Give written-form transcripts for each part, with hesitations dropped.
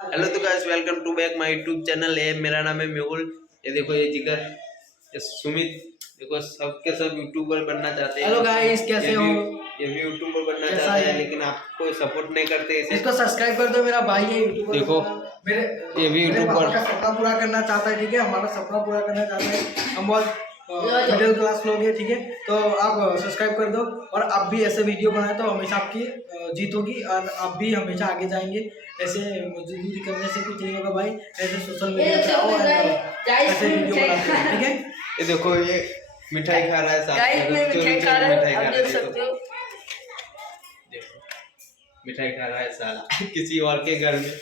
Hello तो guys, welcome to back my YouTube channel. है मेरा नाम है मेहुल। ये देखो, ये जिगर, ये सुमित। देखो, सबके सब यूट्यूबर बनना चाहते हैं। हेलो गाइस, कैसे हो? ये भी यूट्यूबर बनना चाहते हैं, लेकिन आपको सपोर्ट नहीं करते। इसको सब्सक्राइब कर दो, मेरा भाई है यूट्यूबर। देखो, मेरे ये भी यूट्यूबर का सपना पूरा करना चाहता है। ठीक है, हमारा सपना पूरा करना चाहता है। हम बहुत मिडिल क्लास लोग हैं। ठीक है, तो आप सब्सक्राइब कर दो और आप भी ऐसे वीडियो बनाए तो हमेशा आपकी जीत होगी और आप भी हमेशा आगे जाएंगे। ऐसे मजदूरी करने से कुछ नहीं होगा भाई। ऐसे सोशल मीडिया पे आओ और ऐसे वीडियो बनाते हैं। ठीक है, ये देखो, ये मिठाई खा रहा है साथ में। मिठाई खा रहा है, आप देख सकते हो। मिठाई खा रहा है साला किसी और के घर में।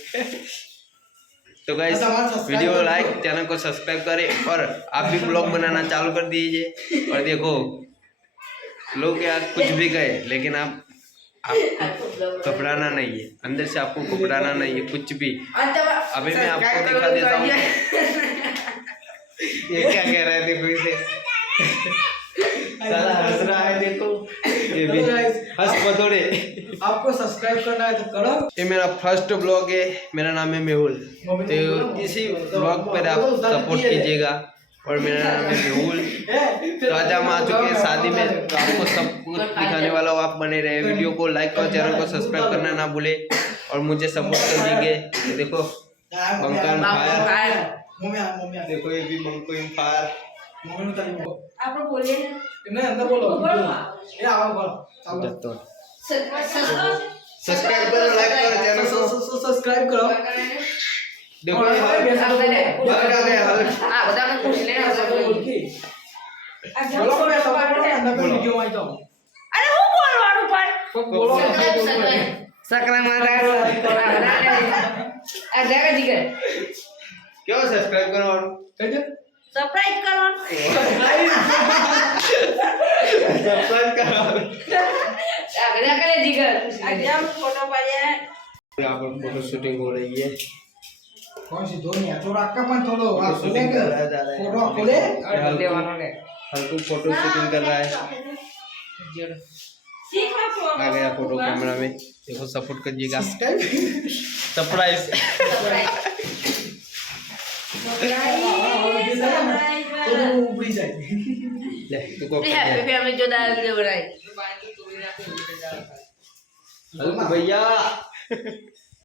तो गाइस, वीडियो लाइक, चैनल को सब्सक्राइब करें और आप भी ब्लॉग बनाना चालू कर दीजिए। और देखो, लोग यार कुछ भी कहे, लेकिन आपको घबराना नहीं है। अंदर से आपको घबराना नहीं है कुछ भी। अभी मैं आपको दिखा देता हूँ। ये क्या कह रहा है, देखो इसे साला हंस रहा है। देखो, ये भी हंस पतोड़े। आपको सब्सक्राइब करना है तो करो। ये मेरा फर्स्ट ब्लॉग है। मेरा नाम है मेहुल। तो इसी ब्लॉग पर आप सपोर्ट कीजिएगा। और मेरा नाम है मेहुल। तो आज हम आ चुके हैं शादी में, तो आपको सब कुछ दिखाने वाला हो। आप बने रहे, वीडियो को लाइक और चैनल को सब्सक्राइब करना ना भूले और मुझे सपोर्ट कर दीजिए। देखो, बंकन फायर। देखो, ये भी बंकन फायर। आप लोग बोलिए ना, अंदर बोलो, ये आवाज बोलो। सब्सक्राइब करो, लाइक करो, चैनल को सब्सक्राइब करो। देखो, ये हल्क आ गया, हल्क। हां बता के पूछ ले ना सब बोल के। बोलो मैं सब अंदर वीडियो आई तो। अरे वो बोलवाड़ू पर बोलो सकरा मार आ देखा जिगर क्यों सब्सक्राइब करो और कैसे सरप्राइज करो सब्सक्राइब करो। आ देखा ले जिगर एकदम फोटो पाया है। यहाँ पर फोटो शूटिंग हो रही है। कौन सी धोनी है? थोड़ा अक्का मन थोड़ो आप खोलेंगे फोटो खोले देवानों ने हल्कू फोटो शूटिंग कर रहा है। आ गया फोटो कैमरा में। देखो, सपोर्ट करिएगा। सरप्राइज ऊपरी जाए। ले तुको हैप्पी फैमिली जो डाल दे बनाई हल्कू भैया।